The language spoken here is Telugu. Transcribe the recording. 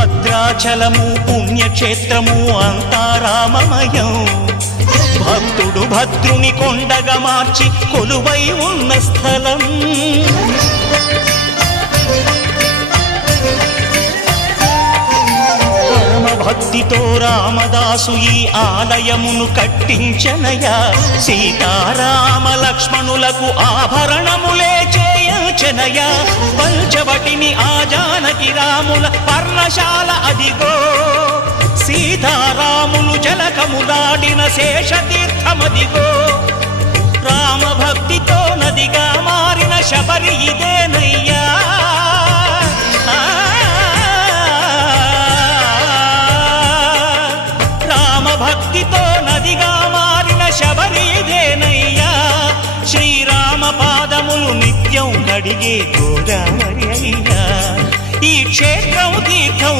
భద్రాచలము పుణ్యక్షేత్రము అంతా రామమయం. భక్తుడు భద్రుని కొండగా మార్చి కొలువై ఉన్న స్థలం. భక్తితో రామదాసు ఈ ఆలయమును కట్టించనయా. సీతారామ లక్ష్మణులకు ఆభరణములే చేయించనయా. పంచవటిని ఆ జానకి రాముల పర్ణశాల అదిగో. సీతారాములు జలకములాడిన శేషతీర్థమదిగో. రామ భక్తితో నదిగా మారిన శబరి ఇదేనయ్యా. భక్తితో నదిగా మారిన శబరి ఇదేనయ్యా. శ్రీరామ పాదములు నిత్యం కడిగే గోదావరి అయ్యా. ఈ క్షేత్రం తీర్థం